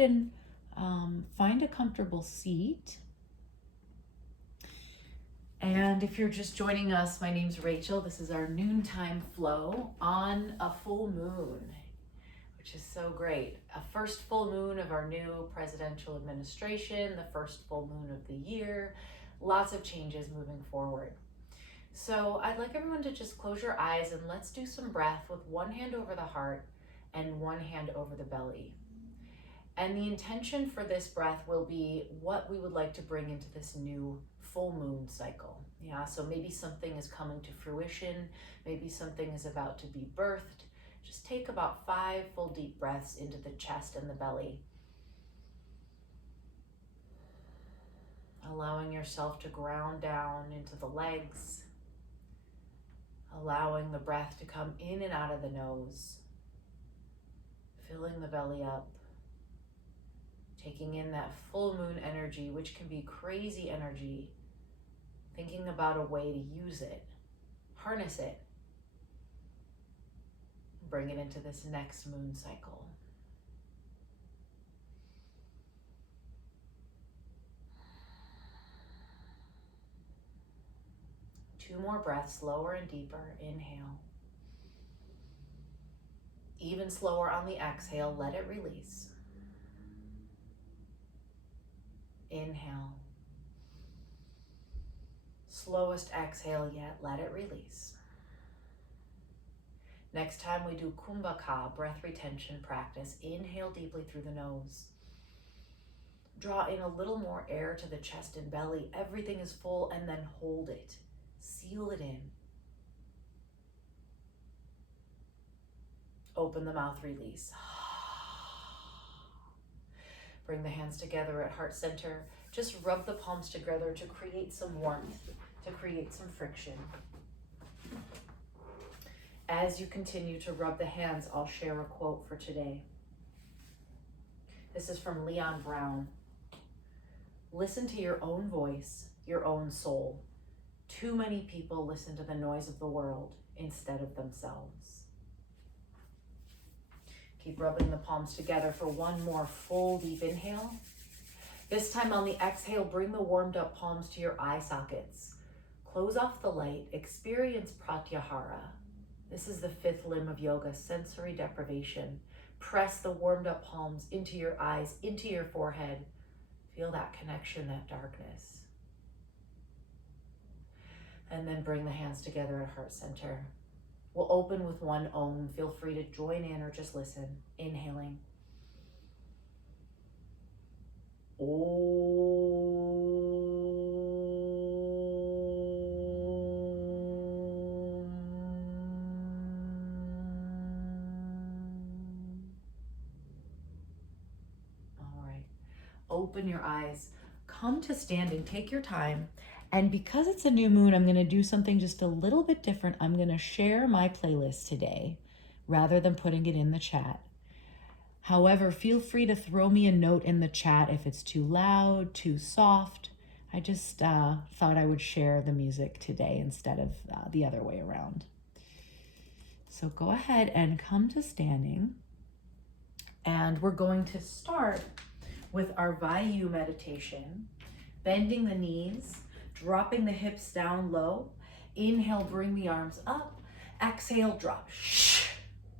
And find a comfortable seat. And if you're just joining us, my name's Rachel. This is our noontime flow on a full moon, which is so great. A first full moon of our new presidential administration, the first full moon of the year, lots of changes moving forward. So I'd like everyone to just close your eyes and let's do some breath with one hand over the heart and one hand over the belly. And the intention for this breath will be what we would like to bring into this new full moon cycle. Yeah, so maybe something is coming to fruition, maybe something is about to be birthed. Just take about 5 full deep breaths into the chest and the belly. Allowing yourself to ground down into the legs, allowing the breath to come in and out of the nose, filling the belly up. Taking in that full moon energy, which can be crazy energy, thinking about a way to use it, harness it, bring it into this next moon cycle. Two more breaths, slower and deeper. Inhale. Even slower on the exhale, let it release. Inhale. Slowest exhale yet, let it release. Next time we do Kumbhaka, breath retention practice. Inhale deeply through the nose. Draw in a little more air to the chest and belly. Everything is full, and then hold it. Seal it in. Open the mouth, release. Bring the hands together at heart center. Just rub the palms together to create some warmth, to create some friction. As you continue to rub the hands, I'll share a quote for today. This is from Leon Brown. Listen to your own voice, your own soul. Too many people listen to the noise of the world instead of themselves. Keep rubbing the palms together for one more full deep inhale. This time on the exhale, bring the warmed up palms to your eye sockets. Close off the light, experience pratyahara. This is the 5th limb of yoga, sensory deprivation. Press the warmed up palms into your eyes, into your forehead. Feel that connection, that darkness. And then bring the hands together at heart center. We'll open with one Om. Feel free to join in or just listen. Inhaling. Om. All right. Open your eyes. Come to standing. Take your time. And because it's a new moon, I'm going to do something just a little bit different. I'm going to share my playlist today rather than putting it in the chat. However, feel free to throw me a note in the chat if it's too loud, too soft. I just thought I would share the music today instead of the other way around. So go ahead and come to standing. And we're going to start with our Vayu meditation, bending the knees, dropping the hips down low. Inhale, bring the arms up. Exhale, drop. Shh.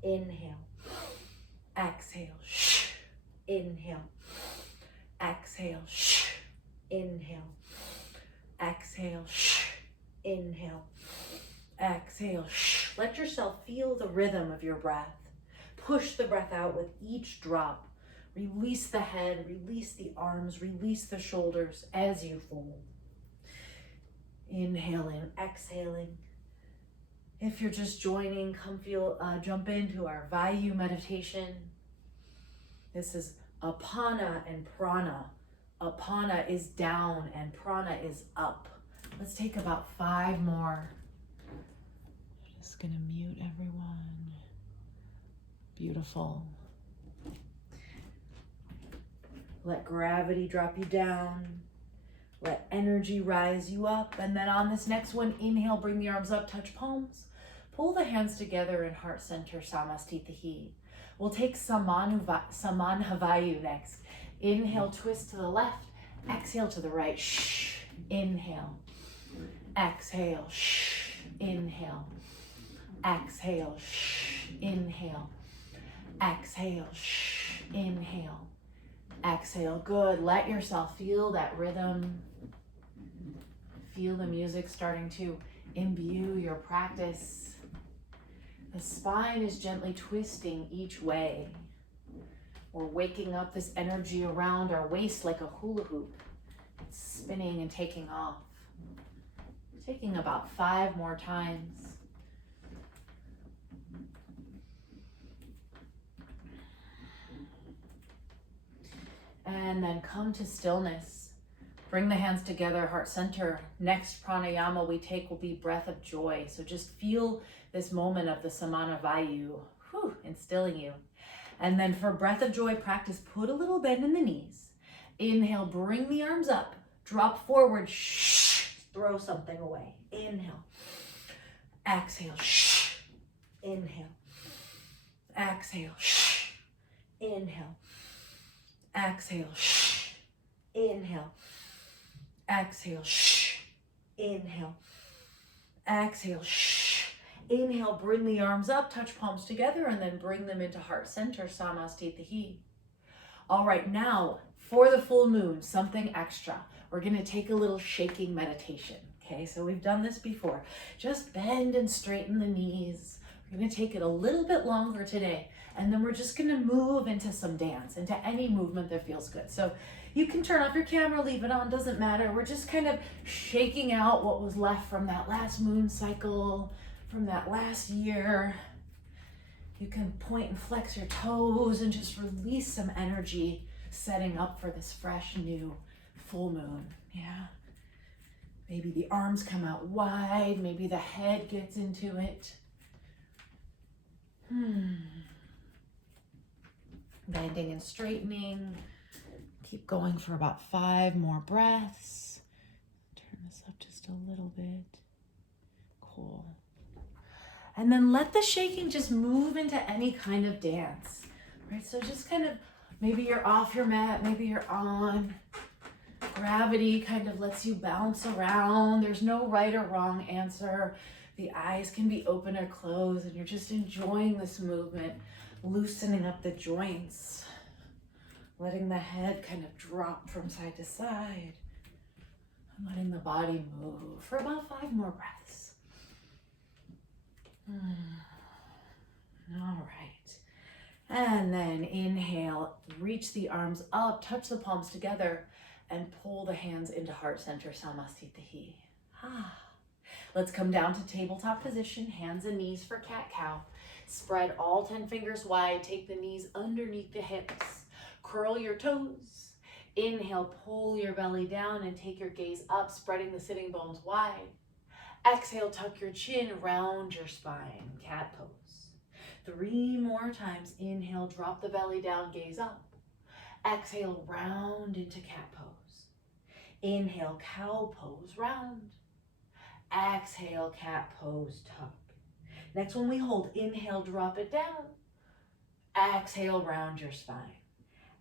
Inhale. Exhale. Shh. Inhale. Exhale. Shh. Inhale. Exhale. Shh. Inhale. Exhale. Shh. Let yourself feel the rhythm of your breath. Push the breath out with each drop. Release the head, release the arms, release the shoulders as you fold. Inhaling, exhaling. If you're just joining, jump into our Vayu meditation. This is Apana and Prana. Apana is down and Prana is up. Let's take about 5 more. I'm just gonna mute everyone. Beautiful. Let gravity drop you down. Let energy rise you up. And then on this next one, inhale, bring the arms up, touch palms. Pull the hands together in heart center, Samastitihi. We'll take Samanhavaya next. Inhale, twist to the left. Exhale to the right. Shh. Inhale. Exhale. Shh. Inhale. Exhale. Shh. Inhale. Exhale. Shh. Inhale. Exhale. Good. Let yourself feel that rhythm. Feel the music starting to imbue your practice. The spine is gently twisting each way. We're waking up this energy around our waist like a hula hoop. It's spinning and taking off. Taking about 5 more times. And then come to stillness. Bring the hands together, heart center. Next pranayama we take will be breath of joy. So just feel this moment of the Samanavayu instilling you. And then for breath of joy practice, put a little bend in the knees. Inhale, bring the arms up. Drop forward, shh, throw something away. Inhale. Exhale, shh. Inhale. Exhale, shh. Inhale. Exhale, shh. Inhale. Exhale, shh. Inhale. Exhale, shh. Inhale, bring the arms up, touch palms together, and then bring them into heart center, Samastitihi. All right, now for the full moon, something extra. We're gonna take a little shaking meditation, okay? So we've done this before. Just bend and straighten the knees. We're gonna take it a little bit longer today, and then we're just gonna move into some dance, into any movement that feels good. So you can turn off your camera, leave it on, doesn't matter. We're just kind of shaking out what was left from that last moon cycle, from that last year. You can point and flex your toes and just release some energy, setting up for this fresh new full moon. Yeah. Maybe the arms come out wide, maybe the head gets into it. Bending and straightening. Keep going for about 5 more breaths. Turn this up just a little bit. Cool. And then let the shaking just move into any kind of dance, right? So just kind of, maybe you're off your mat, maybe you're on. Gravity kind of lets you bounce around. There's no right or wrong answer. The eyes can be open or closed, and you're just enjoying this movement, loosening up the joints, letting the head kind of drop from side to side, and letting the body move for about 5 more breaths. All right. And then inhale, reach the arms up, touch the palms together, and pull the hands into heart center, Samastitihi. Let's come down to tabletop position, hands and knees for cat-cow. Spread all 10 fingers wide, take the knees underneath the hips. Curl your toes. Inhale, pull your belly down and take your gaze up, spreading the sitting bones wide. Exhale, tuck your chin, round your spine, cat pose. 3 more times. Inhale, drop the belly down, gaze up. Exhale, round into cat pose. Inhale, cow pose, round. Exhale, cat pose, tuck. Next one we hold. Inhale, drop it down. Exhale, round your spine.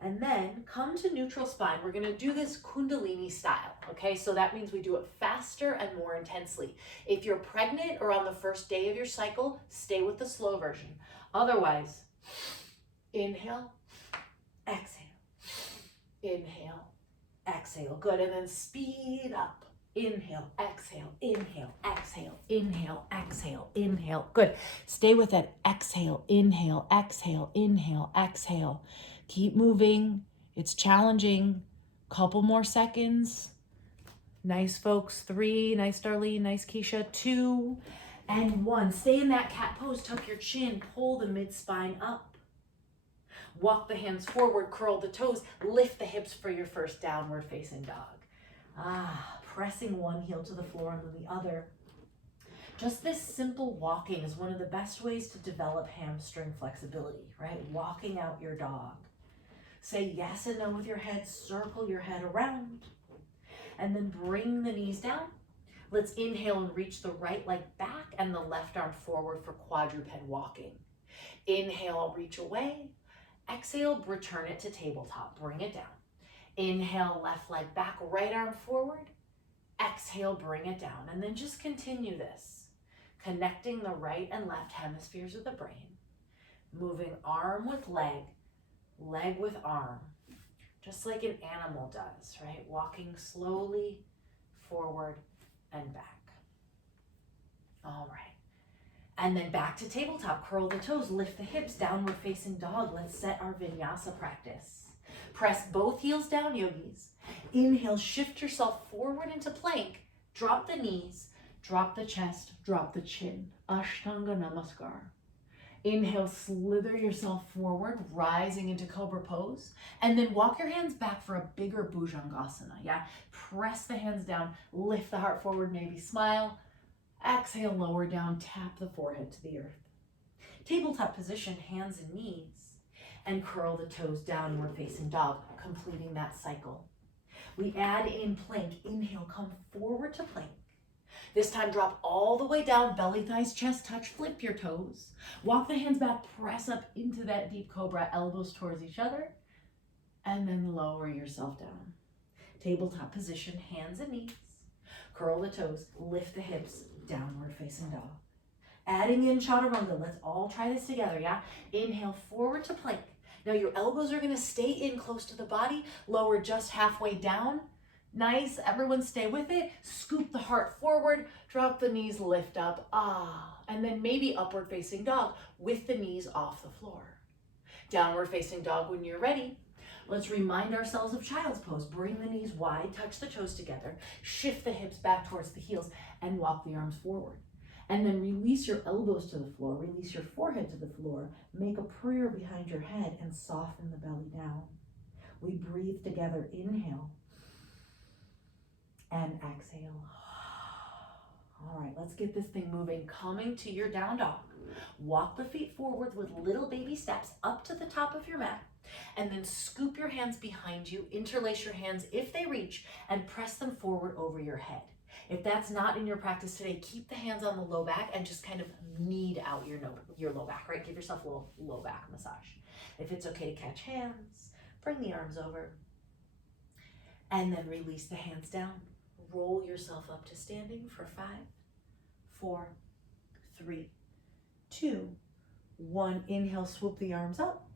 And then come to neutral spine. We're gonna do this Kundalini style, okay? So that means we do it faster and more intensely. If you're pregnant or on the first day of your cycle, stay with the slow version. Otherwise, inhale, exhale, inhale, exhale. Good, and then speed up. Inhale, exhale, inhale, exhale, inhale, exhale, inhale. Good. Stay with that. Exhale, inhale, exhale, inhale, exhale. Keep moving. It's challenging. Couple more seconds. Nice, folks. 3. Nice, Darlene. Nice, Keisha. 2 and 1. Stay in that cat pose. Tuck your chin. Pull the mid-spine up. Walk the hands forward. Curl the toes. Lift the hips for your first downward facing dog. Pressing one heel to the floor and then the other. Just this simple walking is one of the best ways to develop hamstring flexibility, right? Walking out your dog. Say yes and no with your head, circle your head around, and then bring the knees down. Let's inhale and reach the right leg back and the left arm forward for quadruped walking. Inhale, reach away. Exhale, return it to tabletop. Bring it down. Inhale, left leg back, right arm forward. Exhale, bring it down. And then just continue this, connecting the right and left hemispheres of the brain. Moving arm with leg, leg with arm, just like an animal does, right? Walking slowly forward and back. All right. And then back to tabletop. Curl the toes, lift the hips, downward facing dog. Let's set our vinyasa practice. Press both heels down, yogis. Inhale, shift yourself forward into plank. Drop the knees, drop the chest, drop the chin. Ashtanga Namaskar. Inhale, slither yourself forward, rising into cobra pose. And then walk your hands back for a bigger bhujangasana. Yeah, press the hands down, lift the heart forward, maybe smile. Exhale, lower down, tap the forehead to the earth. Tabletop position, hands and knees. And curl the toes, downward facing dog, completing that cycle. We add in plank. Inhale, come forward to plank. This time drop all the way down, belly, thighs, chest touch, flip your toes. Walk the hands back, press up into that deep cobra, elbows towards each other, and then lower yourself down. Tabletop position, hands and knees. Curl the toes, lift the hips, downward facing dog. Adding in chaturanga, let's all try this together, yeah? Inhale, forward to plank. Now your elbows are gonna stay in close to the body, lower just halfway down. Nice, everyone stay with it. Scoop the heart forward, drop the knees, lift up, and then maybe upward facing dog with the knees off the floor. Downward facing dog when you're ready. Let's remind ourselves of child's pose. Bring the knees wide, touch the toes together, shift the hips back towards the heels, and walk the arms forward. And then release your elbows to the floor, release your forehead to the floor, make a prayer behind your head, and soften the belly down. We breathe together, inhale, and exhale. All right, let's get this thing moving. Coming to your down dog. Walk the feet forward with little baby steps up to the top of your mat, and then scoop your hands behind you, interlace your hands if they reach, and press them forward over your head. If that's not in your practice today, keep the hands on the low back and just kind of knead out your low back, right? Give yourself a little low back massage. If it's okay to catch hands, bring the arms over, and then release the hands down. Roll yourself up to standing for 5, 4, 3, 2, 1. Inhale, swoop the arms up.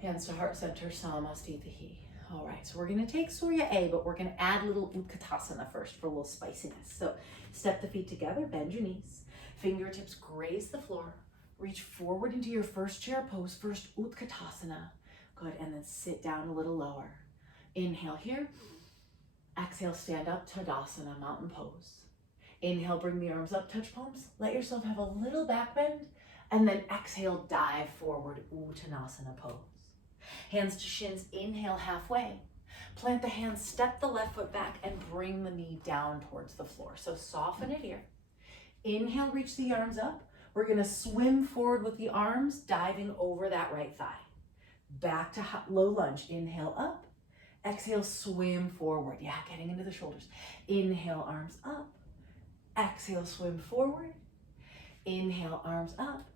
Hands to heart center, Samastitihi. All right, so we're gonna take Surya A, but we're gonna add a little Utkatasana first for a little spiciness. So step the feet together, bend your knees. Fingertips graze the floor. Reach forward into your first chair pose, first Utkatasana. Good, and then sit down a little lower. Inhale here. Exhale, stand up, Tadasana, mountain pose. Inhale, bring the arms up, touch palms. Let yourself have a little back bend, and then exhale, dive forward, Uttanasana pose. Hands to shins, inhale halfway. Plant the hands, step the left foot back, and bring the knee down towards the floor. So soften it here. Inhale, reach the arms up. We're gonna swim forward with the arms, diving over that right thigh. Back to low lunge, inhale up. Exhale, swim forward. Yeah, getting into the shoulders. Inhale, arms up. Exhale, swim forward. Inhale, arms up.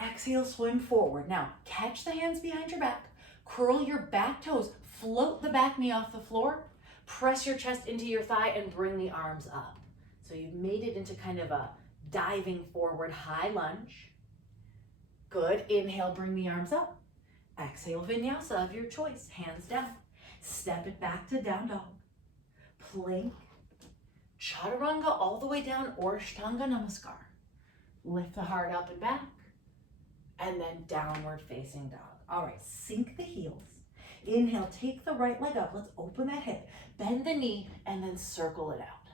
Exhale, swim forward. Now, catch the hands behind your back. Curl your back toes. Float the back knee off the floor. Press your chest into your thigh and bring the arms up. So you've made it into kind of a diving forward high lunge. Good. Inhale, bring the arms up. Exhale, vinyasa of your choice. Hands down. Step it back to down dog. Plank. Chaturanga all the way down, or Ashtanga Namaskar. Lift the heart up and back, and then downward facing dog. All right, sink the heels. Inhale, take the right leg up. Let's open that hip. Bend the knee, and then circle it out.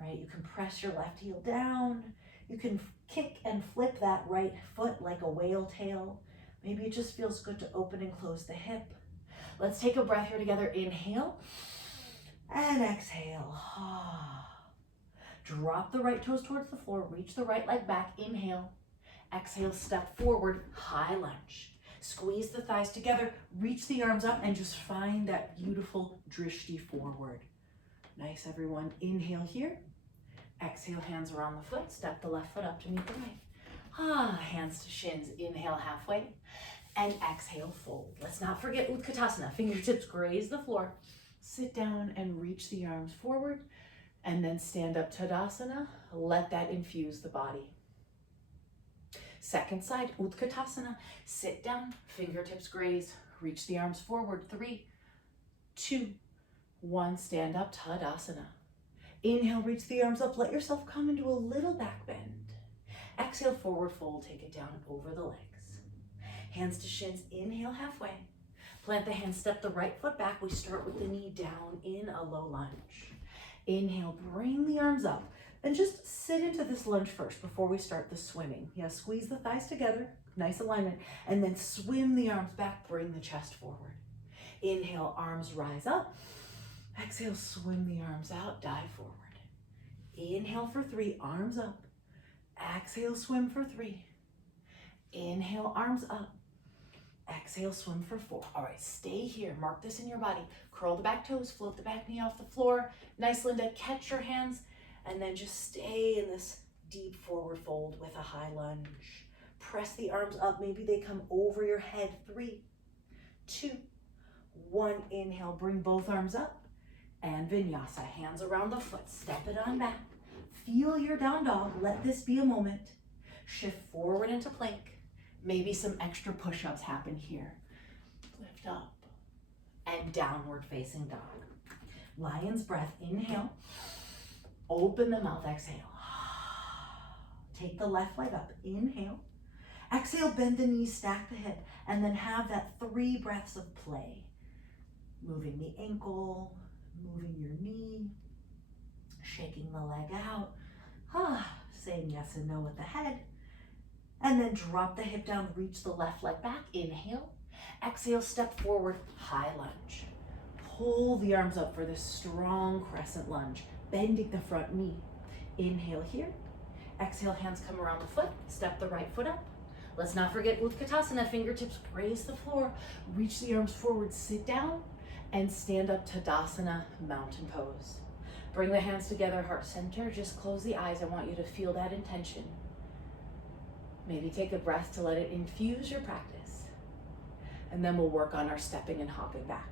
All right, you can press your left heel down. You can kick and flip that right foot like a whale tail. Maybe it just feels good to open and close the hip. Let's take a breath here together. Inhale and exhale. Drop the right toes towards the floor. Reach the right leg back. Inhale. Exhale, step forward, high lunge. Squeeze the thighs together. Reach the arms up and just find that beautiful drishti forward. Nice, everyone. Inhale here. Exhale, hands around the foot. Step the left foot up to meet the right. Hands to shins, inhale halfway, and exhale, fold. Let's not forget Utkatasana, fingertips graze the floor. Sit down and reach the arms forward, and then stand up Tadasana. Let that infuse the body. Second side, Utkatasana. Sit down, fingertips graze, reach the arms forward. 3, 2, 1, stand up, Tadasana. Inhale, reach the arms up, let yourself come into a little back bend. Exhale, forward fold, take it down over the legs. Hands to shins, inhale halfway. Plant the hands, step the right foot back. We start with the knee down in a low lunge. Inhale, bring the arms up. And just sit into this lunge first before we start the swimming. Yeah, squeeze the thighs together, nice alignment, and then swim the arms back, bring the chest forward. Inhale, arms rise up. Exhale, swim the arms out, dive forward. Inhale for 3, arms up. Exhale, swim for 3. Inhale, arms up. Exhale, swim for 4. All right, stay here. Mark this in your body. Curl the back toes, float the back knee off the floor. Nice, Linda. Catch your hands, and then just stay in this deep forward fold with a high lunge. Press the arms up. Maybe they come over your head. 3, 2, 1. Inhale, bring both arms up. And vinyasa, hands around the foot. Step it on back. Feel your down dog. Let this be a moment. Shift forward into plank. Maybe some extra push-ups happen here. Lift up and downward facing dog. Lion's breath, inhale. Open the mouth, exhale. Take the left leg up, inhale. Exhale, bend the knees, stack the hip, and then have that 3 breaths of play. Moving the ankle, moving your knee, shaking the leg out. Saying yes and no with the head. And then drop the hip down, reach the left leg back, inhale. Exhale, step forward, high lunge. Pull the arms up for this strong crescent lunge, bending the front knee. Inhale here. Exhale, hands come around the foot, step the right foot up. Let's not forget Utkatasana, fingertips graze the floor. Reach the arms forward, sit down, and stand up Tadasana, mountain pose. Bring the hands together, heart center. Just close the eyes. I want you to feel that intention. Maybe take a breath to let it infuse your practice. And then we'll work on our stepping and hopping back.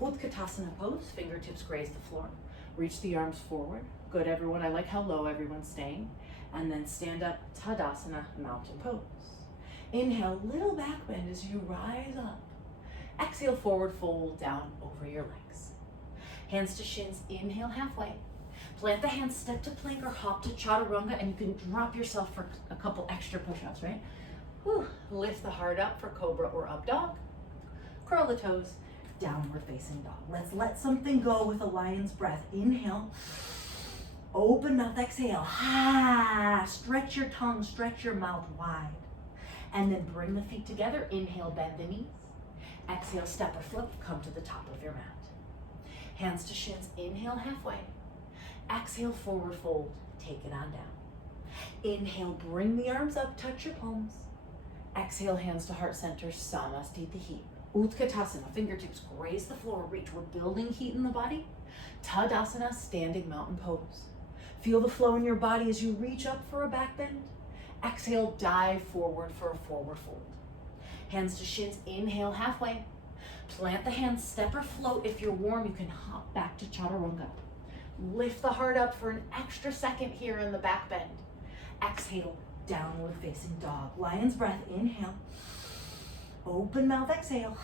Utkatasana pose, fingertips graze the floor. Reach the arms forward. Good, everyone. I like how low everyone's staying. And then stand up, Tadasana, mountain pose. Inhale, little back bend as you rise up. Exhale, forward fold down over your legs. Hands to shins, inhale halfway. Plant the hands, step to plank or hop to chaturanga, and you can drop yourself for a couple extra push-ups, right? Lift the heart up for cobra or up dog. Curl the toes, downward facing dog. Let's let something go with a lion's breath. Inhale, open mouth, exhale. Stretch your tongue, stretch your mouth wide. And then bring the feet together. Inhale, bend the knees. Exhale, step or flip, come to the top of your mat. Hands to shins, inhale halfway. Exhale, forward fold, take it on down. Inhale, bring the arms up, touch your palms. Exhale, hands to heart center, Samasthiti. Utkatasana, fingertips graze the floor, reach. We're building heat in the body. Tadasana, standing mountain pose. Feel the flow in your body as you reach up for a back bend. Exhale, dive forward for a forward fold. Hands to shins, inhale halfway. Plant the hands, step or float. If you're warm, you can hop back to chaturanga. Lift the heart up for an extra second here in the back bend. Exhale, downward facing dog. Lion's breath, inhale. Open mouth, exhale.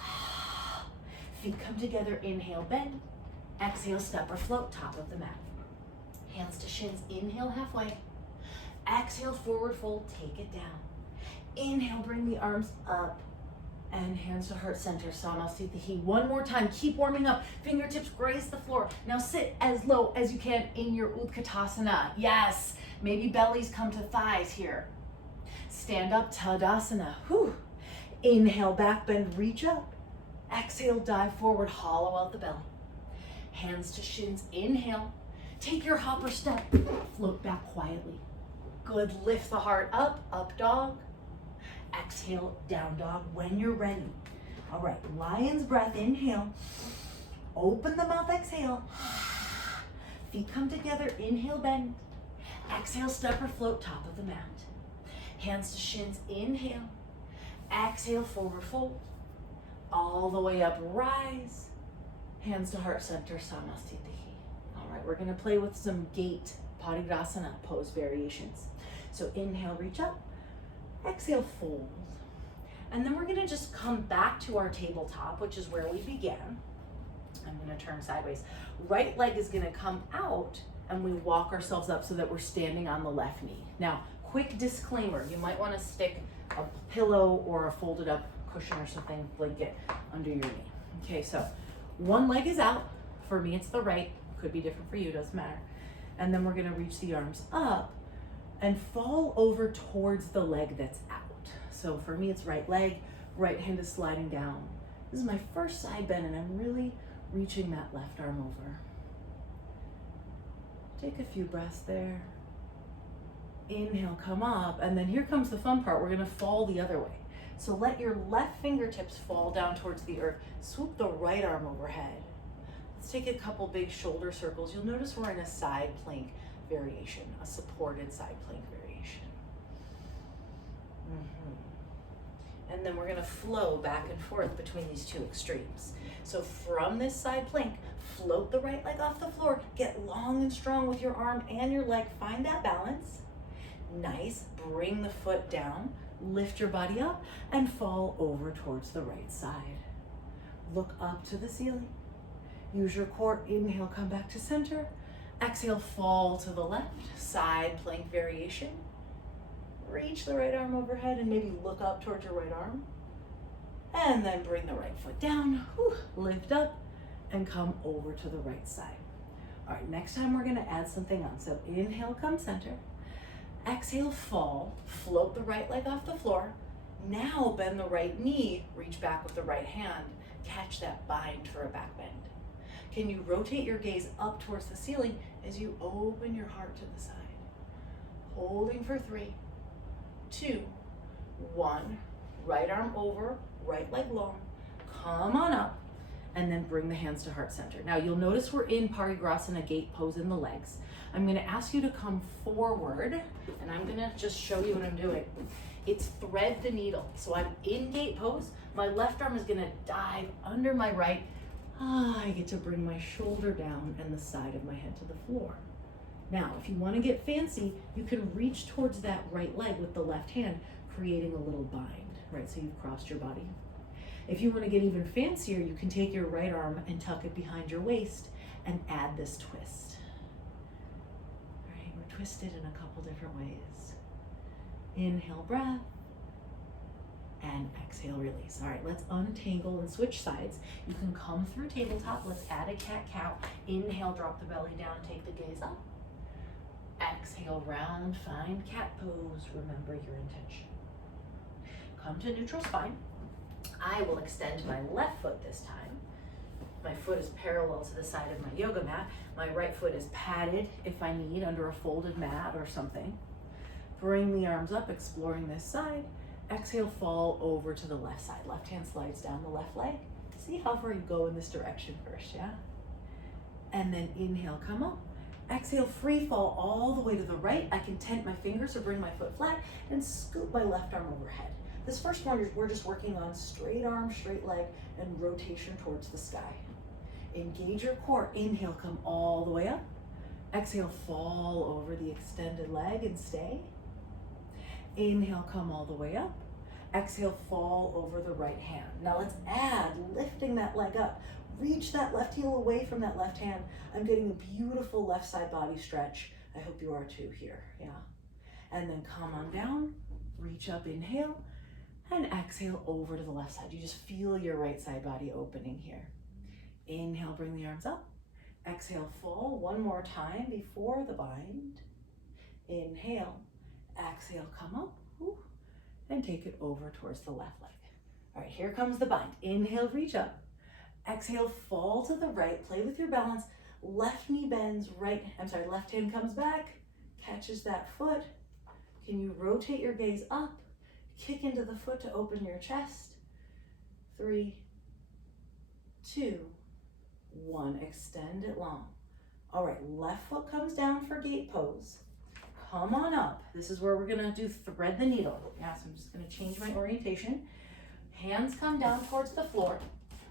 Feet come together, inhale, bend. Exhale, step or float, top of the mat. Hands to shins, inhale halfway. Exhale, forward fold, take it down. Inhale, bring the arms up. And hands to heart center, Samasthiti. One more time, keep warming up. Fingertips graze the floor. Now sit as low as you can in your Utkatasana. Yes, maybe bellies come to thighs here. Stand up, Tadasana. Inhale, back bend, reach up. Exhale, dive forward, hollow out the belly. Hands to shins, inhale. Take your hopper step, float back quietly. Good, lift the heart up, up dog. Exhale, down dog when you're ready. All right, lion's breath, inhale. Open the mouth, exhale. Feet come together, inhale, bend. Exhale, step or float, top of the mat. Hands to shins, inhale. Exhale, forward fold. All the way up, rise. Hands to heart center, Samasthiti. All right, we're gonna play with some gate Parigrasana pose variations. So inhale, reach up. Exhale, fold. And then we're gonna just come back to our tabletop, which is where we began. I'm gonna turn sideways. Right leg is gonna come out and we walk ourselves up so that we're standing on the left knee. Now, quick disclaimer, you might wanna stick a pillow or a folded up cushion or something, blanket under your knee. Okay, so one leg is out. For me, it's the right. Could be different for you, doesn't matter. And then we're gonna reach the arms up and fall over towards the leg that's out. So for me, it's right leg, right hand is sliding down. This is my first side bend and I'm really reaching that left arm over. Take a few breaths there. Inhale, come up, and then here comes the fun part. We're gonna fall the other way. So let your left fingertips fall down towards the earth. Swoop the right arm overhead. Let's take a couple big shoulder circles. You'll notice we're in a side plank variation, a supported side plank variation. And then we're gonna flow back and forth between these two extremes. So from this side plank, float the right leg off the floor, get long and strong with your arm and your leg, find that balance. Nice, bring the foot down, lift your body up and fall over towards the right side. Look up to the ceiling. Use your core, inhale, come back to center. Exhale, fall to the left, side plank variation. Reach the right arm overhead and maybe look up towards your right arm. And then bring the right foot down, lift up and come over to the right side. All right, next time we're gonna add something on. So inhale, come center. Exhale, fall, float the right leg off the floor. Now bend the right knee, reach back with the right hand, catch that bind for a back bend. Can you rotate your gaze up towards the ceiling as you open your heart to the side? Holding for 3, 2, 1. Right arm over, right leg long. Come on up and then bring the hands to heart center. Now you'll notice we're in Parigrasana gate pose in the legs. I'm gonna ask you to come forward and I'm gonna just show you what I'm doing. It's thread the needle. So I'm in gate pose. My left arm is gonna dive under my right. I get to bring my shoulder down and the side of my head to the floor. Now, if you wanna get fancy, you can reach towards that right leg with the left hand, creating a little bind, right? So you've crossed your body. If you wanna get even fancier, you can take your right arm and tuck it behind your waist and add this twist. All right, we're twisted in a couple different ways. Inhale, breath, and exhale, release. All right, let's untangle and switch sides. You can come through tabletop. Let's add a cat-cow. Inhale, drop the belly down, take the gaze up. Exhale, round, find cat pose. Remember your intention. Come to neutral spine. I will extend my left foot this time. My foot is parallel to the side of my yoga mat. My right foot is padded if I need under a folded mat or something. Bring the arms up, exploring this side. Exhale, fall over to the left side. Left hand slides down the left leg. See how far you go in this direction first, yeah? And then inhale, come up. Exhale, free fall all the way to the right. I can tent my fingers or bring my foot flat and scoop my left arm overhead. This first one, we're just working on straight arm, straight leg, and rotation towards the sky. Engage your core. Inhale, come all the way up. Exhale, fall over the extended leg and stay. Inhale, come all the way up. Exhale, fall over the right hand. Now let's add lifting that leg up. Reach that left heel away from that left hand. I'm getting a beautiful left side body stretch. I hope you are too here, yeah. And then come on down, reach up, inhale, and exhale over to the left side. You just feel your right side body opening here. Inhale, bring the arms up. Exhale, fall one more time before the bind. Inhale, exhale, come up, and take it over towards the left leg. All right, here comes the bind. Inhale, reach up. Exhale, fall to the right, play with your balance. Left knee bends, left hand comes back, catches that foot. Can you rotate your gaze up? Kick into the foot to open your chest. 3, 2, 1, extend it long. All right, left foot comes down for gate pose. come on up. This is where we're gonna do thread the needle. Yeah, so I'm just gonna change my orientation. Hands come down towards the floor.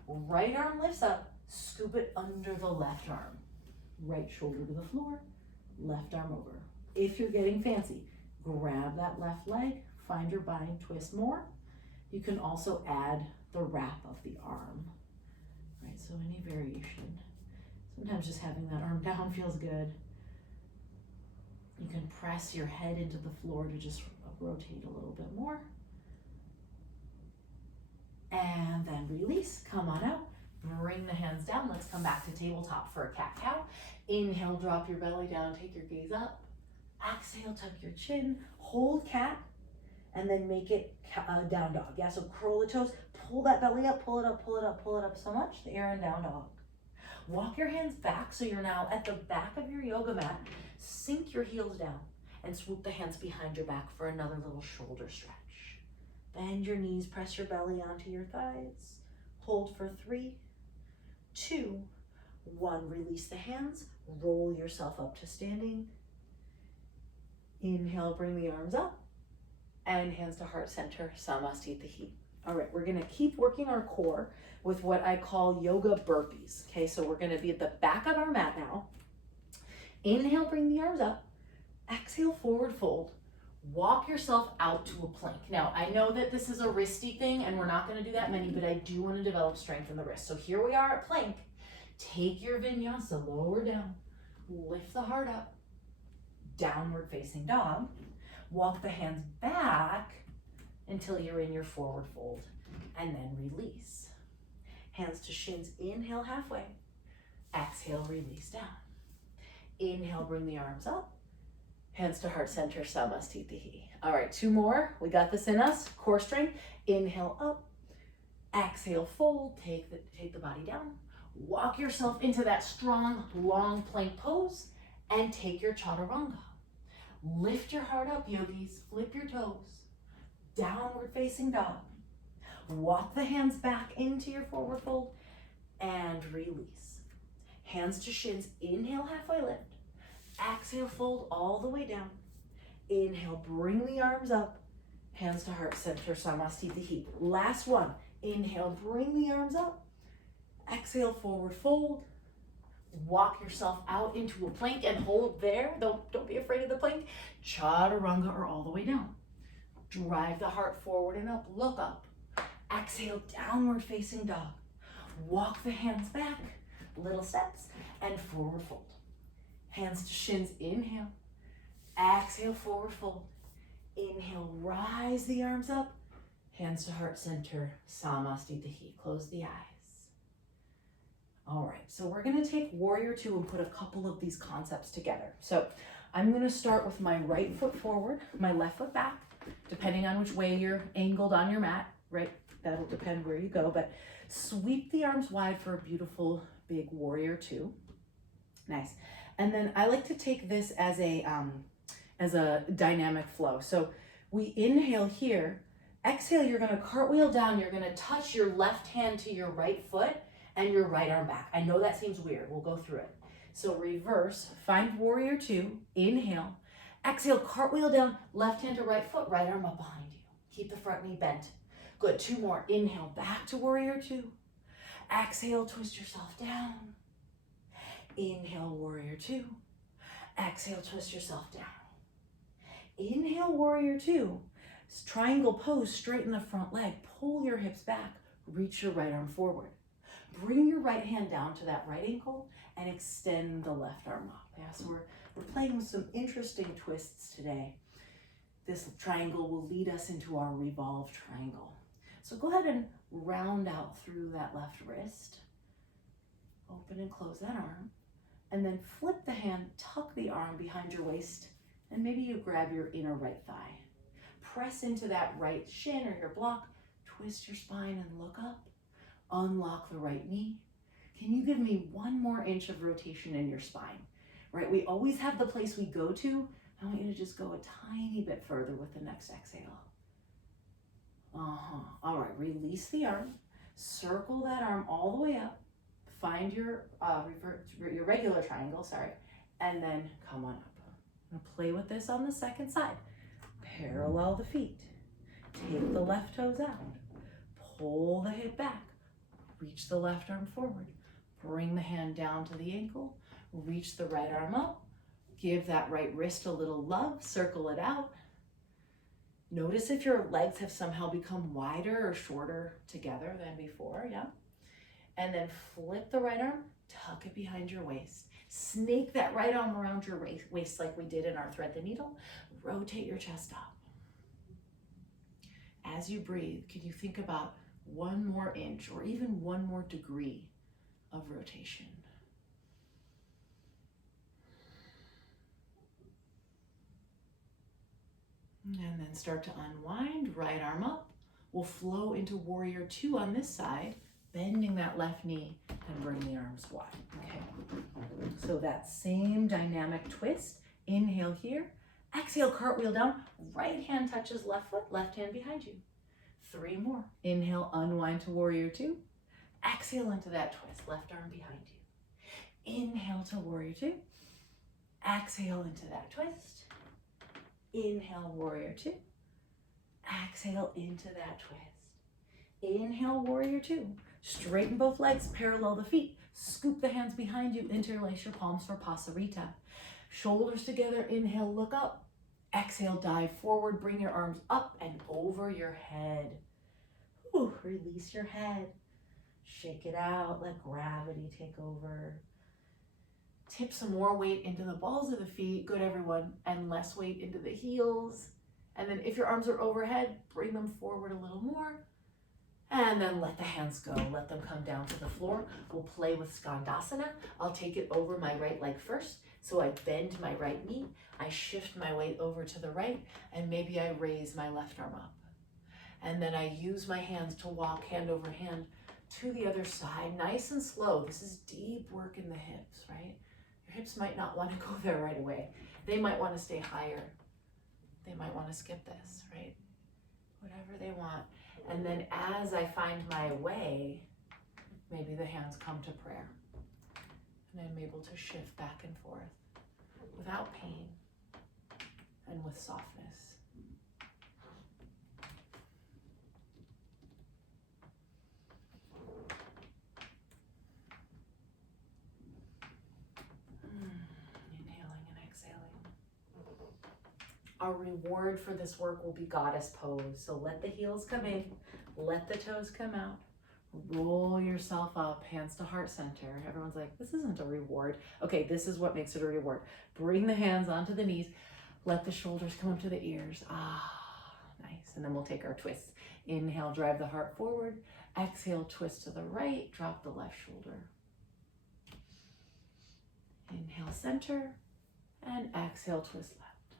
Right arm lifts up, scoop it under the left arm. Right shoulder to the floor, left arm over. If you're getting fancy, grab that left leg, find your bind, twist more. You can also add the wrap of the arm, right? So any variation. Sometimes just having that arm down feels good. You can press your head into the floor to just rotate a little bit more. And then release, come on out. Bring the hands down. Let's come back to tabletop for a cat-cow. Inhale, drop your belly down, take your gaze up. Exhale, tuck your chin, hold cat, and then make it down dog. Yeah, so curl the toes, pull that belly up, pull it up, pull it up, pull it up so much, the air and down dog. Walk your hands back so you're now at the back of your yoga mat. Sink your heels down and swoop the hands behind your back for another little shoulder stretch. Bend your knees, press your belly onto your thighs. Hold for 3, 2, 1. Release the hands, roll yourself up to standing. Inhale, bring the arms up, and hands to heart center, Samastitihi. All right, we're gonna keep working our core with what I call yoga burpees. Okay, so we're gonna be at the back of our mat now. Inhale, bring the arms up. Exhale, forward fold. Walk yourself out to a plank. Now, I know that this is a wristy thing and we're not gonna do that many, but I do wanna develop strength in the wrist. So here we are at plank. Take your vinyasa, lower down, lift the heart up, downward facing dog. Walk the hands back until you're in your forward fold and then release. Hands to shins, inhale halfway. Exhale, release down. Inhale, bring the arms up. Hands to heart center, Samastitihi. All right, 2 more. We got this in us. Core strength. Inhale up. Exhale, fold. Take the body down. Walk yourself into that strong, long plank pose and take your chaturanga. Lift your heart up, yogis. Flip your toes. Downward facing dog. Walk the hands back into your forward fold and release. Hands to shins. Inhale, halfway lift. Exhale, fold all the way down. Inhale, bring the arms up. Hands to heart center, Samastitihi. Last one. Inhale, bring the arms up. Exhale, forward fold. Walk yourself out into a plank and hold there. Don't be afraid of the plank. Chaturanga or all the way down. Drive the heart forward and up. Look up. Exhale, downward facing dog. Walk the hands back. Little steps and forward fold. Hands to shins, inhale. Exhale, forward fold. Inhale, rise the arms up. Hands to heart center, Samastitihi. Close the eyes. All right, so we're gonna take Warrior 2 and put a couple of these concepts together. So I'm gonna start with my right foot forward, my left foot back, depending on which way you're angled on your mat, right? That'll depend where you go, but sweep the arms wide for a beautiful big Warrior 2. Nice. And then I like to take this as a dynamic flow. So we inhale here, exhale, you're gonna cartwheel down, you're gonna touch your left hand to your right foot and your right arm back. I know that seems weird, we'll go through it. So reverse, find Warrior 2, inhale, exhale, cartwheel down, left hand to right foot, right arm up behind you. Keep the front knee bent. Good, 2 more, inhale, back to Warrior 2. Exhale, twist yourself down. Inhale, Warrior 2. Exhale, twist yourself down. Inhale, Warrior 2. Triangle pose, straighten the front leg, pull your hips back, reach your right arm forward. Bring your right hand down to that right ankle and extend the left arm up. Yeah, so we're playing with some interesting twists today. This triangle will lead us into our revolved triangle. So go ahead and round out through that left wrist. Open and close that arm. And then flip the hand, tuck the arm behind your waist, and maybe you grab your inner right thigh. Press into that right shin or your block, twist your spine and look up. Unlock the right knee. Can you give me 1 more inch of rotation in your spine? Right, we always have the place we go to. I want you to just go a tiny bit further with the next exhale. All right, release the arm. Circle that arm all the way up. Find your regular triangle, and then come on up. I'm gonna play with this on the second side. Parallel the feet. Take the left toes out. Pull the hip back. Reach the left arm forward. Bring the hand down to the ankle. Reach the right arm up. Give that right wrist a little love. Circle it out. Notice if your legs have somehow become wider or shorter together than before, yeah? And then flip the right arm, tuck it behind your waist. Snake that right arm around your waist like we did in our thread the needle. Rotate your chest up. As you breathe, can you think about 1 more inch or even 1 more degree of rotation? And then start to unwind, right arm up. We'll flow into warrior 2 on this side, bending that left knee and bring the arms wide, okay? So that same dynamic twist, inhale here, exhale, cartwheel down, right hand touches left foot, left hand behind you. 3 more. Inhale, unwind to warrior 2. Exhale into that twist, left arm behind you. Inhale to warrior 2. Exhale into that twist. Inhale, warrior 2. Exhale into that twist. Inhale, warrior 2. Straighten both legs, parallel the feet. Scoop the hands behind you, interlace your palms for Pasarita. Shoulders together, inhale, look up. Exhale, dive forward, bring your arms up and over your head. Whew, release your head. Shake it out, let gravity take over. Tip some more weight into the balls of the feet, good everyone, and less weight into the heels. And then if your arms are overhead, bring them forward a little more. And then let the hands go, let them come down to the floor. We'll play with Skandasana. I'll take it over my right leg first. So I bend my right knee, I shift my weight over to the right, and maybe I raise my left arm up. And then I use my hands to walk hand over hand to the other side, nice and slow. This is deep work in the hips, right? Your hips might not want to go there right away. They might want to stay higher. They might want to skip this, right? Whatever they want. And then as I find my way, maybe the hands come to prayer. And I'm able to shift back and forth without pain and with softness. Inhaling and exhaling. Our reward for this work will be goddess pose. So let the heels come in, let the toes come out. Roll yourself up, hands to heart center. Everyone's like, this isn't a reward. Okay, this is what makes it a reward. Bring the hands onto the knees. Let the shoulders come up to the ears. Nice. And then we'll take our twists. Inhale, drive the heart forward. Exhale, twist to the right. Drop the left shoulder. Inhale, center. And exhale, twist left.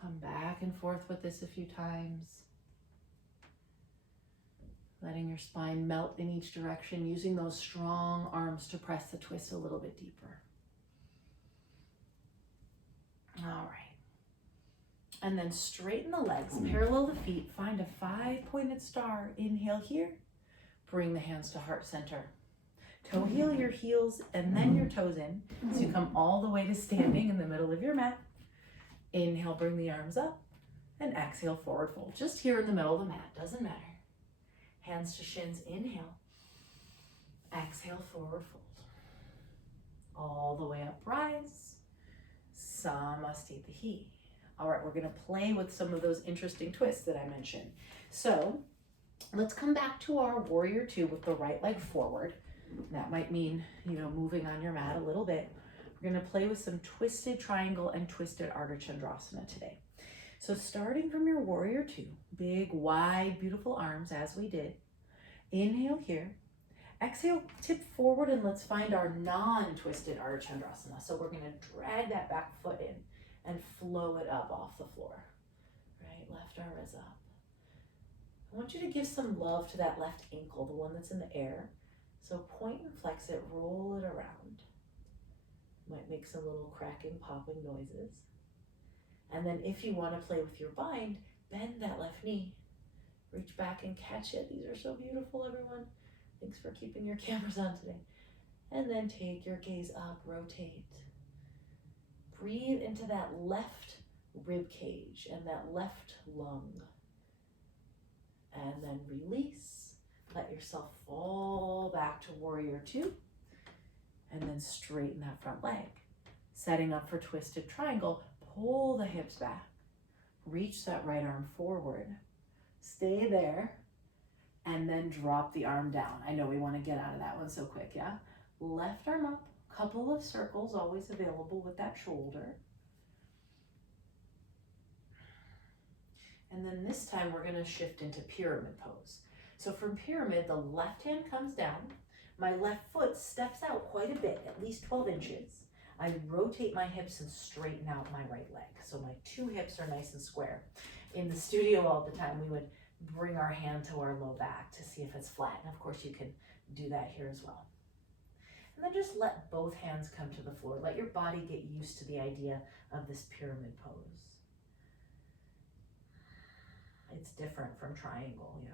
Come back and forth with this a few times. Letting your spine melt in each direction, using those strong arms to press the twist a little bit deeper. All right. And then straighten the legs, parallel the feet, find a 5-pointed star. Inhale here, bring the hands to heart center. Toe heel your heels and then your toes in. So you come all the way to standing in the middle of your mat. Inhale, bring the arms up, and exhale, forward fold. Just here in the middle of the mat, doesn't matter. Hands to shins, inhale. Exhale, forward fold. All the way up, rise. Samastitihi. All right, we're gonna play with some of those interesting twists that I mentioned. So let's come back to our warrior 2 with the right leg forward. That might mean, moving on your mat a little bit. We're gonna play with some twisted triangle and twisted Ardha Chandrasana today. So starting from your warrior 2, big, wide, beautiful arms as we did. Inhale here. Exhale, tip forward and let's find our non-twisted Ardha Chandrasana. So we're gonna drag that back foot in and flow it up off the floor. Right, left arm is up. I want you to give some love to that left ankle, the one that's in the air. So point and flex it, roll it around. Might make some little cracking, popping noises. And then if you want to play with your bind, bend that left knee. Reach back and catch it. These are so beautiful, everyone. Thanks for keeping your cameras on today. And then take your gaze up, rotate. Breathe into that left rib cage and that left lung. And then release. Let yourself fall back to warrior two. And then straighten that front leg. Setting up for twisted triangle, pull the hips back. Reach that right arm forward. Stay there. And then drop the arm down. I know we want to get out of that one so quick, yeah? Left arm up, couple of circles always available with that shoulder. And then this time we're gonna shift into pyramid pose. So from pyramid, the left hand comes down. My left foot steps out quite a bit, at least 12 inches. I rotate my hips and straighten out my right leg. So my two hips are nice and square. In the studio all the time, we would bring our hand to our low back to see if it's flat. And of course you can do that here as well. And then just let both hands come to the floor. Let your body get used to the idea of this pyramid pose. It's different from triangle, yeah.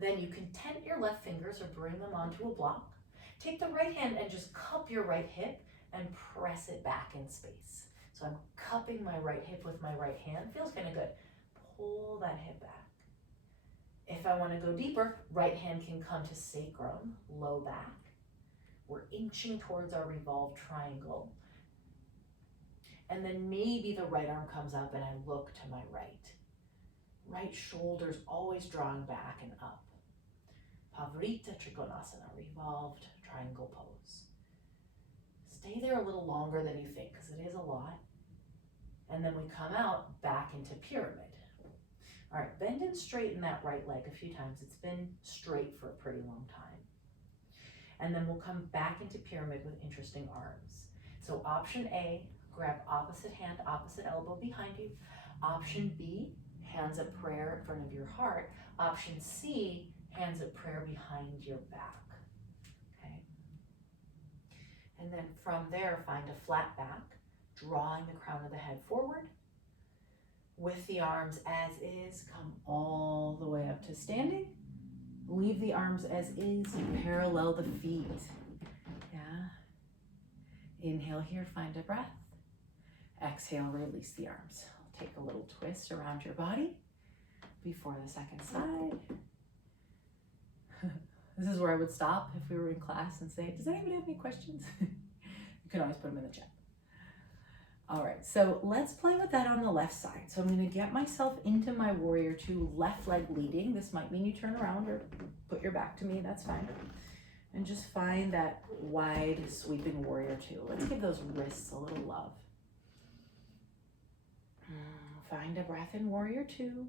Then you can tent your left fingers or bring them onto a block. Take the right hand and just cup your right hip and press it back in space. So I'm cupping my right hip with my right hand. Feels kind of good. Pull that hip back. If I want to go deeper, right hand can come to sacrum, low back. We're inching towards our revolved triangle. And then maybe the right arm comes up and I look to my right. Right shoulder's always drawing back and up. Parivrtta Trikonasana, revolved triangle pose. Stay there a little longer than you think, because it is a lot. And then we come out back into pyramid. All right, bend and straighten that right leg a few times. It's been straight for a pretty long time. And then we'll come back into pyramid with interesting arms. So option A, grab opposite hand, opposite elbow behind you. Option B, hands of prayer in front of your heart. Option C, hands of prayer behind your back. Okay. And then from there, find a flat back, drawing the crown of the head forward. With the arms as is, come all the way up to standing. Leave the arms as is, parallel the feet. Yeah. Inhale here, find a breath. Exhale, release the arms. Take a little twist around your body before the second side. This is where I would stop if we were in class and say, does anybody have any questions? You can always put them in the chat. All right, so let's play with that on the left side. So I'm gonna get myself into my warrior two, left leg leading. This might mean you turn around or put your back to me, that's fine. And just find that wide sweeping warrior two. Let's give those wrists a little love. Find a breath in warrior two.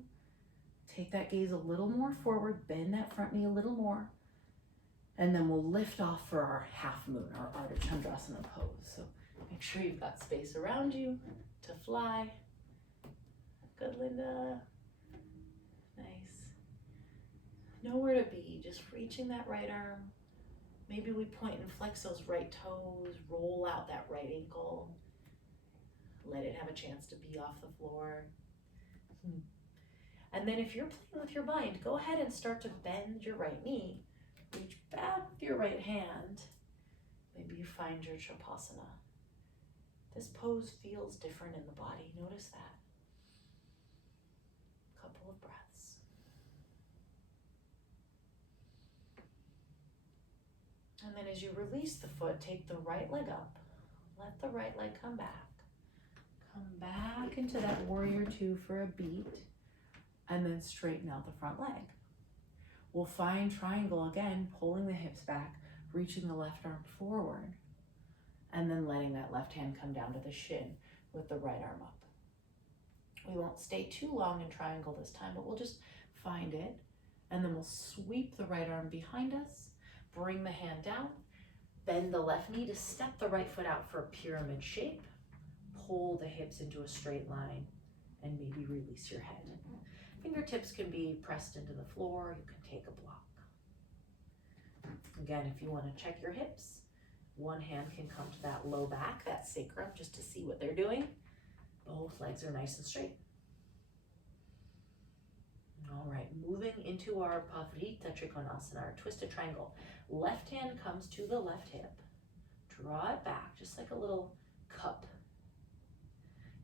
Take that gaze a little more forward, bend that front knee a little more. And then we'll lift off for our half moon, our Ardha Chandrasana pose. So make sure you've got space around you to fly. Good, Linda. Nice. Nowhere to be, just reaching that right arm. Maybe we point and flex those right toes, roll out that right ankle. Let it have a chance to be off the floor. And then if you're playing with your mind, go ahead and start to bend your right knee. Reach back with your right hand. Maybe you find your Shavasana. This pose feels different in the body. Notice that. Couple of breaths. And then as you release the foot, take the right leg up. Let the right leg come back. Come back into that warrior two for a beat. And then straighten out the front leg. We'll find triangle again, pulling the hips back, reaching the left arm forward, and then letting that left hand come down to the shin with the right arm up. We won't stay too long in triangle this time, but we'll just find it, and then we'll sweep the right arm behind us, bring the hand down, bend the left knee to step the right foot out for a pyramid shape, pull the hips into a straight line, and maybe release your head. Fingertips can be pressed into the floor. You can take a block. Again, if you want to check your hips, one hand can come to that low back, that sacrum, just to see what they're doing. Both legs are nice and straight. All right, moving into our Parivrtta Trikonasana, our twisted triangle. Left hand comes to the left hip. draw it back, just like a little cup.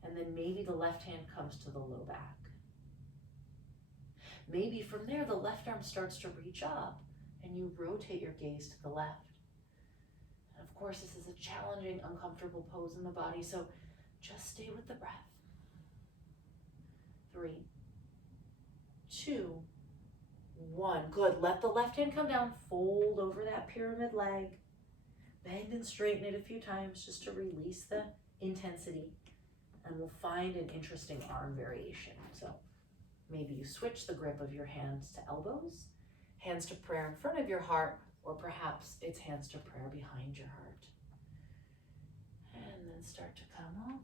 And then maybe the left hand comes to the low back. Maybe from there, the left arm starts to reach up and you rotate your gaze to the left. And of course, this is a challenging, uncomfortable pose in the body, so just stay with the breath. 3, 2, 1. Good. Let the left hand come down, fold over that pyramid leg, bend and straighten it a few times just to release the intensity, and we'll find an interesting arm variation. So maybe you switch the grip of your hands to elbows, hands to prayer in front of your heart, or perhaps it's hands to prayer behind your heart. And then start to come up.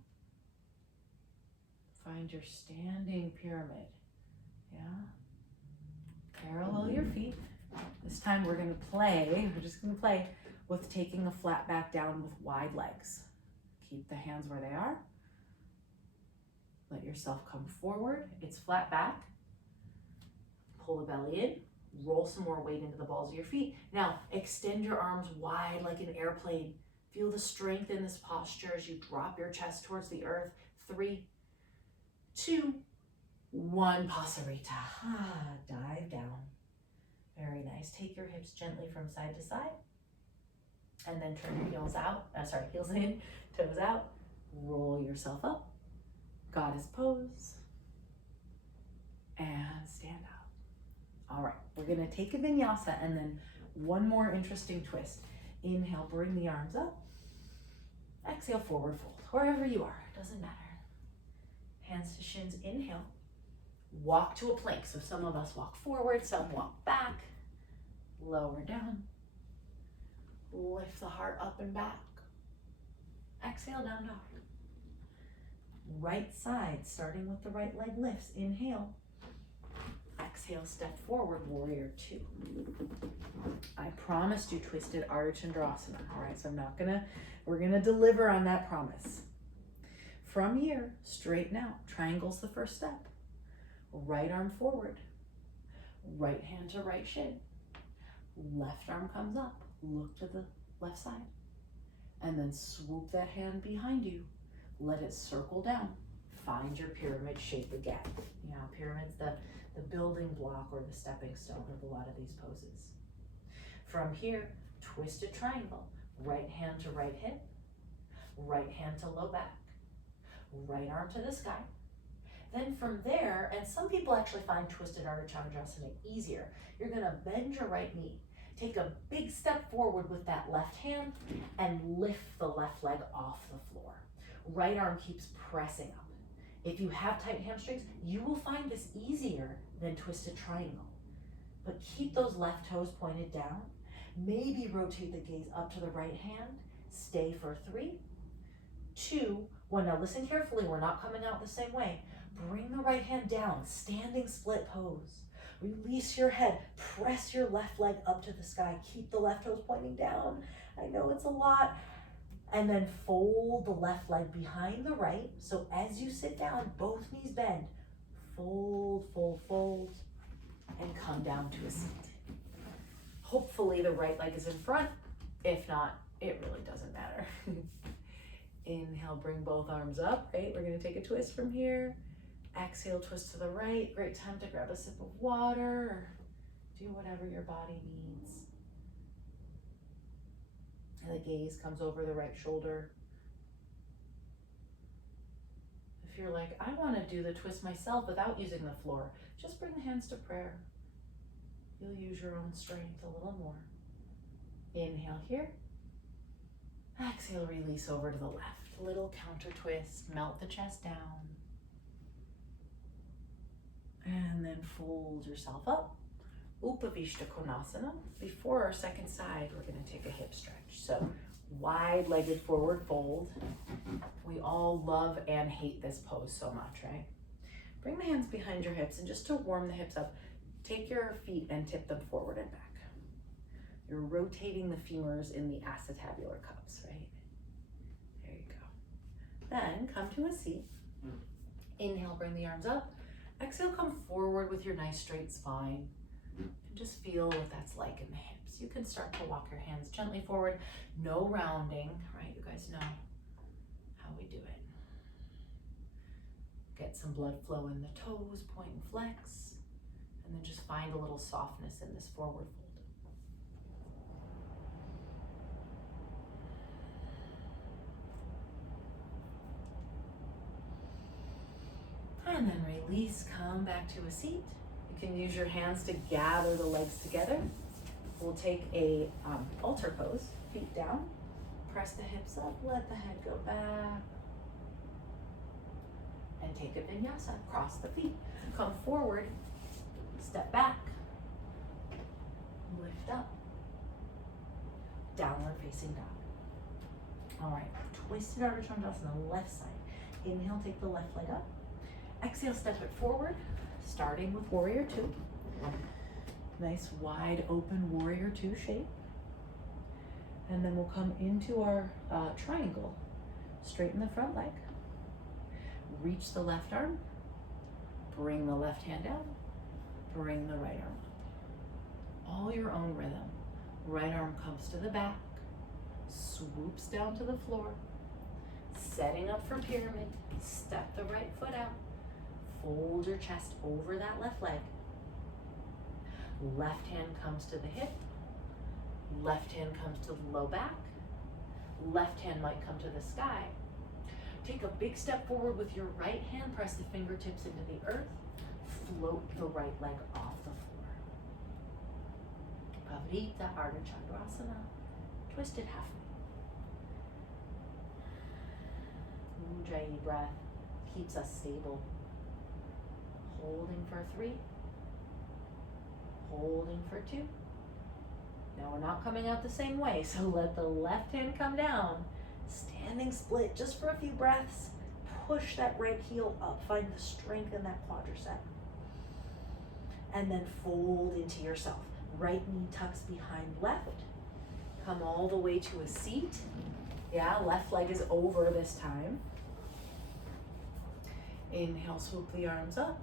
Find your standing pyramid. Yeah. Parallel your feet. This time we're just gonna play with taking a flat back down with wide legs. Keep the hands where they are. Let yourself come forward. It's flat back. Pull the belly in. Roll some more weight into the balls of your feet. Now, extend your arms wide like an airplane. Feel the strength in this posture as you drop your chest towards the earth. 3, 2, 1. Pasarita. Dive down. Very nice. Take your hips gently from side to side. And then turn your heels out. Heels in, toes out. Roll yourself up. Goddess pose. And stand out. All right, we're gonna take a vinyasa and then one more interesting twist. Inhale, bring the arms up. Exhale, forward fold. Wherever you are, doesn't matter. Hands to shins, inhale. Walk to a plank. So some of us walk forward, some walk back. Lower down. Lift the heart up and back. Exhale, down dog. Right side, starting with the right leg lifts. Inhale. Exhale, step forward, warrior 2. I promised you twisted Ardha Chandrasana. All right, so we're gonna deliver on that promise. From here, straighten out. Triangle's the first step. Right arm forward. Right hand to right shin. Left arm comes up. Look to the left side. And then swoop that hand behind you. Let it circle down. Find your pyramid shape again. Yeah, pyramid's the building block or the stepping stone of a lot of these poses. From here, twisted triangle. Right hand to right hip. Right hand to low back. Right arm to the sky. Then from there, and some people actually find twisted Ardha Chandrasana easier, you're gonna bend your right knee. Take a big step forward with that left hand and lift the left leg off the floor. Right arm keeps pressing up. If you have tight hamstrings, you will find this easier than twisted triangle. But keep those left toes pointed down. Maybe rotate the gaze up to the right hand. Stay for 3, 2, 1. Now listen carefully, we're not coming out the same way. Bring the right hand down, standing split pose. Release your head, press your left leg up to the sky. Keep the left toes pointing down. I know it's a lot. And then fold the left leg behind the right. So as you sit down, both knees bend. Fold, fold, fold, and come down to a seat. Hopefully the right leg is in front. If not, it really doesn't matter. Inhale, bring both arms up, right? We're gonna take a twist from here. Exhale, twist to the right. Great time to grab a sip of water or do whatever your body needs. And the gaze comes over the right shoulder. If you're like, I want to do the twist myself without using the floor, just bring the hands to prayer. You'll use your own strength a little more. Inhale here. Exhale, release over to the left. Little counter twist, melt the chest down. And then fold yourself up. Upavishta Konasana. Before our second side, we're going to take a hip stretch. So wide-legged forward fold. We all love and hate this pose so much, right? Bring the hands behind your hips, and just to warm the hips up, take your feet and tip them forward and back. You're rotating the femurs in the acetabular cups, right? There you go. Then come to a seat. Inhale, bring the arms up. Exhale, come forward with your nice straight spine. And just feel what that's like in the hips. hips. You can start to walk your hands gently forward. No rounding, right? You guys know how we do it. Get some blood flow in the toes, point and flex, and then just find a little softness in this forward fold. And then release, come back to a seat. You can use your hands to gather the legs together. We'll take a altar pose, feet down, press the hips up, let the head go back, and take a vinyasa, cross the feet. Come forward, step back, lift up, downward facing dog. All right, twisted Ardha Chandrasana, left side. Inhale, take the left leg up. Exhale, step it forward, starting with Warrior Two. Nice wide open Warrior Two shape. And then we'll come into our triangle. Straighten the front leg. Reach the left arm. Bring the left hand down. Bring the right arm up. All your own rhythm. Right arm comes to the back. Swoops down to the floor. Setting up for pyramid. Step the right foot out. Fold your chest over that left leg. Left hand comes to the hip. Left hand comes to the low back. Left hand might come to the sky. Take a big step forward with your right hand. Press the fingertips into the earth. Float the right leg off the floor. Pavrita Ardha Chandrasana. Twisted half. Ujjayi breath keeps us stable. Holding for 3. Holding for 2. Now we're not coming out the same way, so let the left hand come down. Standing split just for a few breaths. Push that right heel up. Find the strength in that quadricep. And then fold into yourself. Right knee tucks behind left. Come all the way to a seat. Yeah, left leg is over this time. Inhale, swoop the arms up.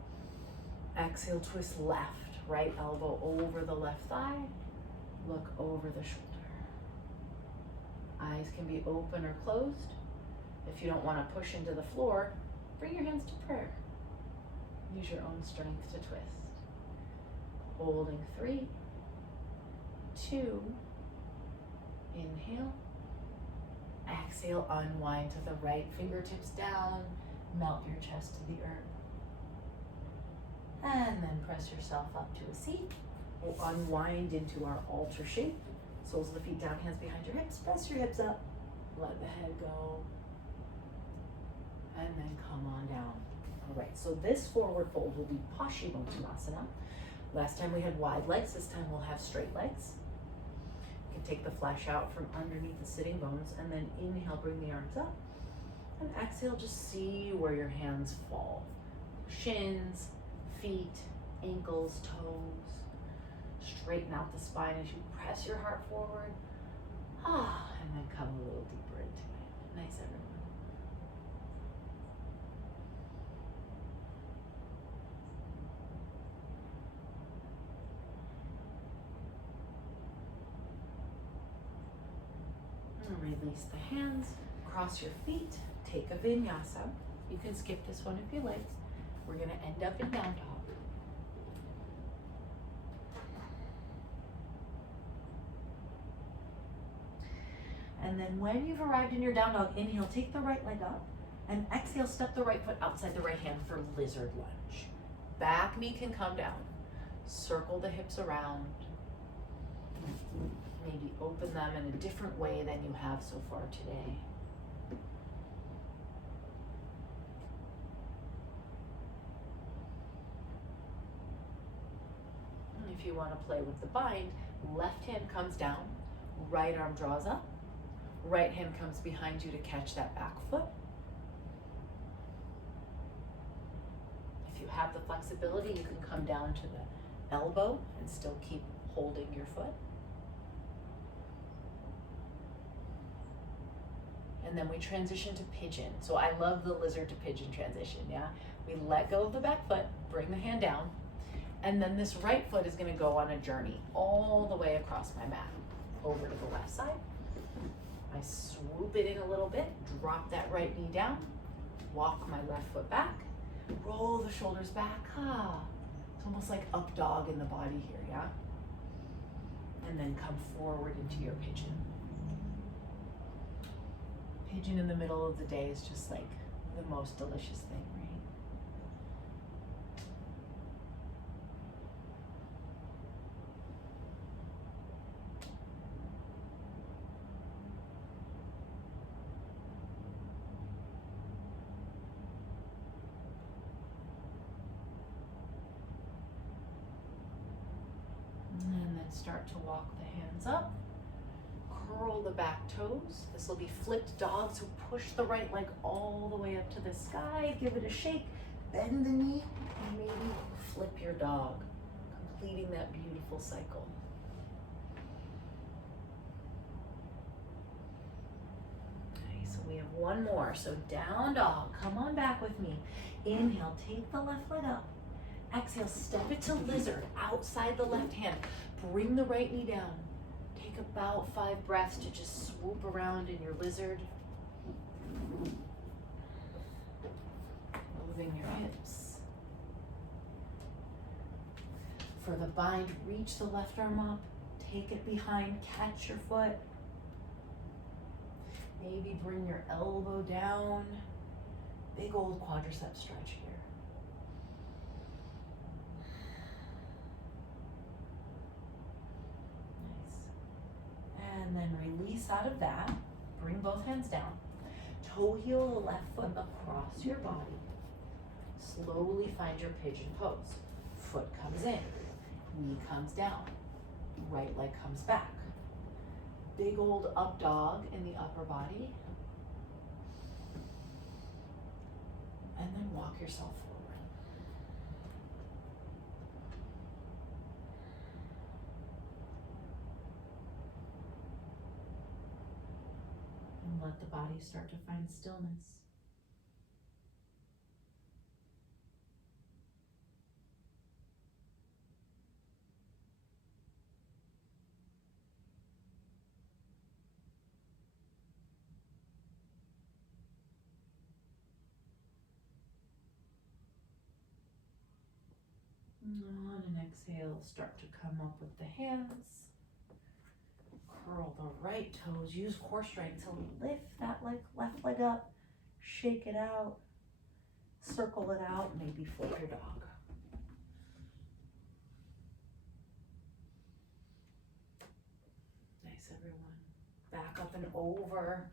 Exhale, twist left. Right elbow over the left thigh. Look over the shoulder. Eyes can be open or closed. If you don't want to push into the floor, bring your hands to prayer. Use your own strength to twist. Holding 3, 2, inhale. Exhale, unwind to the right, fingertips down, melt your chest to the earth. And then press yourself up to a seat. We'll unwind into our altar shape. Soles of the feet down, hands behind your hips. Press your hips up. Let the head go. And then come on down. All right, so this forward fold will be Paschimottanasana. Last time we had wide legs. This time we'll have straight legs. You can take the flesh out from underneath the sitting bones and then inhale, bring the arms up. And exhale, just see where your hands fall. Shins, feet, ankles, toes. Straighten out the spine as you press your heart forward. And then come a little deeper into it. Nice, everyone. And release the hands, cross your feet, take a vinyasa. You can skip this one if you like. We're gonna end up in down dog. And then when you've arrived in your down dog, inhale, take the right leg up, and exhale, step the right foot outside the right hand for lizard lunge. Back knee can come down. Circle the hips around. Maybe open them in a different way than you have so far today. And if you want to play with the bind, left hand comes down, right arm draws up. Right hand comes behind you to catch that back foot. If you have the flexibility, you can come down to the elbow and still keep holding your foot. And then we transition to pigeon. So I love the lizard to pigeon transition, yeah? We let go of the back foot, bring the hand down, And then this right foot is gonna go on a journey all the way across my mat. Over to the left side. I swoop it in a little bit, drop that right knee down, walk my left foot back, roll the shoulders back. It's almost like up dog in the body here, yeah? And then come forward into your pigeon. Pigeon in the middle of the day is just like the most delicious thing, right? And then start to walk the hands up. Curl the back toes. This will be flipped dog, so push the right leg all the way up to the sky. Give it a shake. Bend the knee and maybe flip your dog, completing that beautiful cycle. So we have one more. So down dog, come on back with me. Inhale, take the left leg up. Exhale, step it to lizard, outside the left hand. Bring the right knee down. Take about 5 breaths to just swoop around in your lizard. Moving your hips. For the bind, reach the left arm up. Take it behind, catch your foot. Maybe bring your elbow down. Big old quadricep stretch here. Nice. And then release out of that. Bring both hands down. Toe heel the left foot across your body. Slowly find your pigeon pose. Foot comes in, knee comes down, right leg comes back. Big old up dog in the upper body. And then walk yourself forward. And let the body start to find stillness. On an exhale, start to come up with the hands. Curl the right toes. Use core strength to lift that left leg up. Shake it out. Circle it out. Maybe flip your dog. Nice, everyone. Back up and over.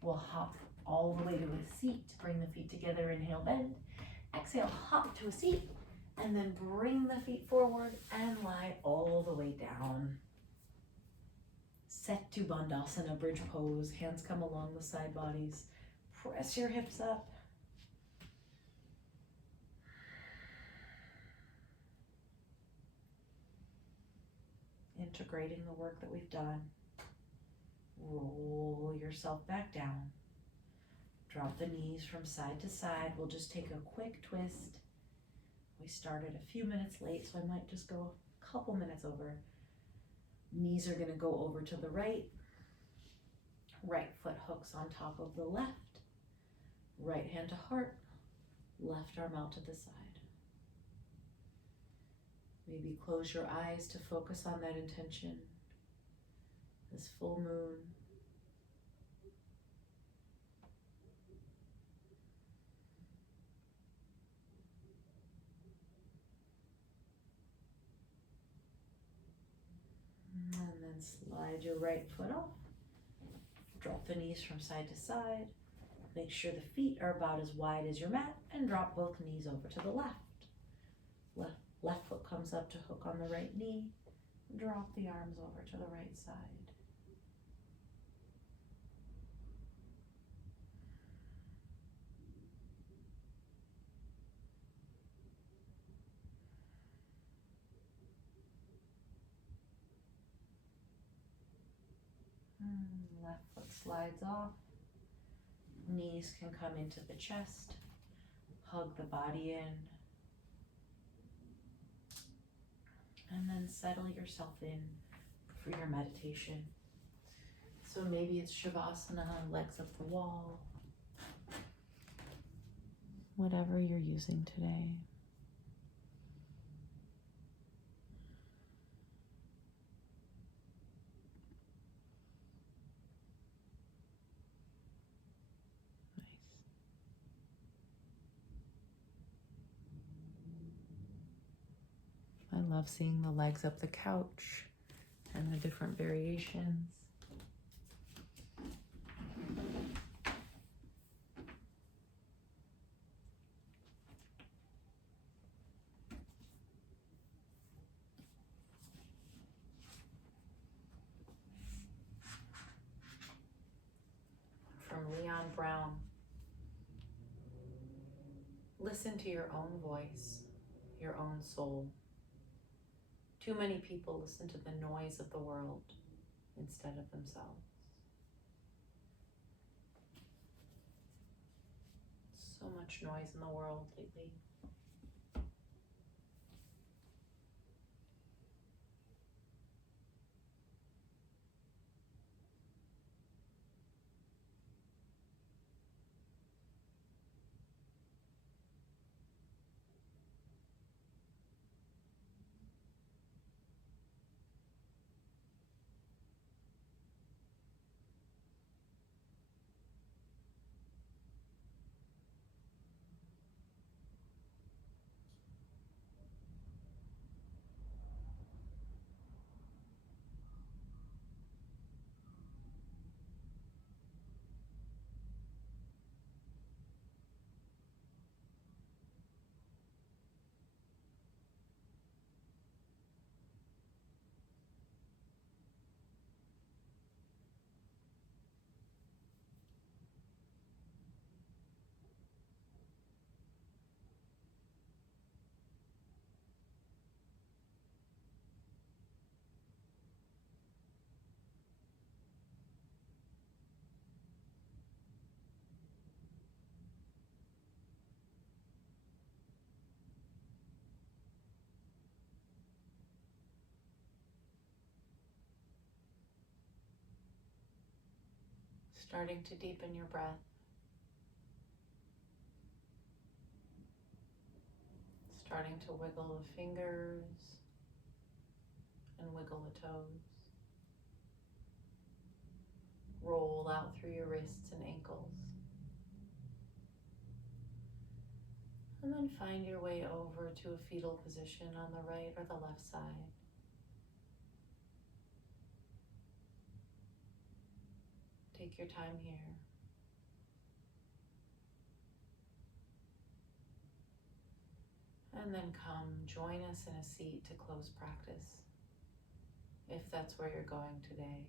We'll hop all the way to a seat. Bring the feet together. Inhale, bend. Exhale, hop to a seat. And then bring the feet forward and lie all the way down. Setu Bandhasana, bridge pose. Hands come along the side bodies. Press your hips up. Integrating the work that we've done. Roll yourself back down. Drop the knees from side to side. We'll just take a quick twist. We started a few minutes late, so I might just go a couple minutes over. Knees are going to go over to the right. Right foot hooks on top of the left. Right hand to heart. Left arm out to the side. Maybe close your eyes to focus on that intention. This full moon. And then slide your right foot off. Drop the knees from side to side. Make sure the feet are about as wide as your mat and drop both knees over to the left. Left foot comes up to hook on the right knee. Drop the arms over to the right side. Left foot slides off. Knees can come into the chest. Hug the body in. And then settle yourself in for your meditation. So maybe it's Shavasana, legs up the wall, whatever you're using today. I love seeing the legs up the couch and the different variations. From Leon Brown, listen to your own voice, your own soul. Too many people listen to the noise of the world instead of themselves. So much noise in the world lately. Starting to deepen your breath. Starting to wiggle the fingers and wiggle the toes. Roll out through your wrists and ankles. And then find your way over to a fetal position on the right or the left side. Take your time here. And then come join us in a seat to close practice, if that's where you're going today.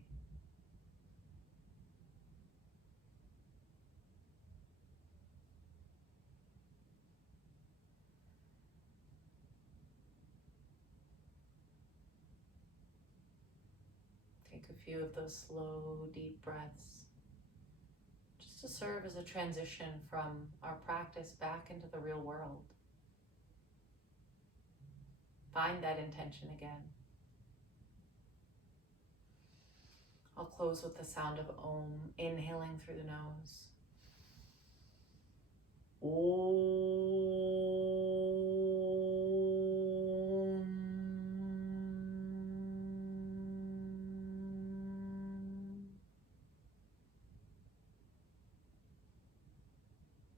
Take a few of those slow, deep breaths, just to serve as a transition from our practice back into the real world. Find that intention again. I'll close with the sound of Om, inhaling through the nose. Om.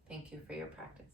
Thank you for your practice.